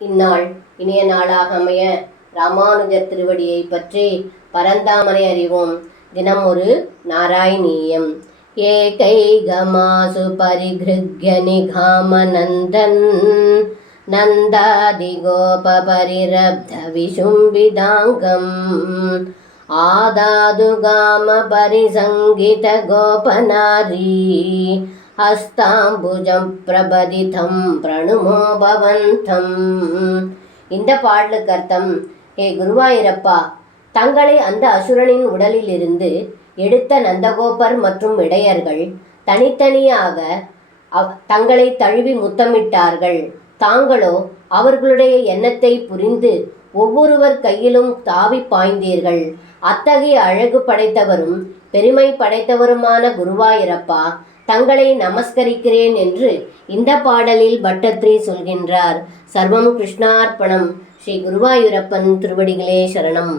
இந்நாள் இனிய நாளாக அமைய ராமானுஜர் திருவடியை பற்றி பரந்தாமரை அறிவோம். தினம் ஒரு நாராயணீயம். ஏகைகமாசு பரிகிருக்ய நிகாமநந்தன் நந்தாதி கோப பரிரப்த விசும்பிதாங்கம் ஆதாது காம பரிசங்கித கோபநாரி ஹஸ்தாம்புஜம் பிரபதிதம் பிரணுமோ பவந்தம். இந்த பாடலுக்கு அர்த்தம்: ஹே குருவாயூரப்பா, தங்களை அந்த அசுரனின் உடலில் இருந்து எடுத்த நந்தகோபர் மற்றும் இடையர்கள் தனித்தனியாக தங்களை தழுவி முத்தமிட்டார்கள். தாங்களோ அவர்களுடைய எண்ணத்தை புரிந்து ஒவ்வொருவர் கையிலும் தாவி பாய்ந்தீர்கள். அத்தகைய அழகு படைத்தவரும் பெருமை படைத்தவருமான குருவாயூரப்பா, தங்களை நமஸ்கரிக்கிறேன் என்று இந்த பாடலில் பட்டத்ரி சொல்கின்றார். சர்வம் கிருஷ்ணார்ப்பணம். ஸ்ரீ குருவாயூரப்பன் திருவடிகளே சரணம்.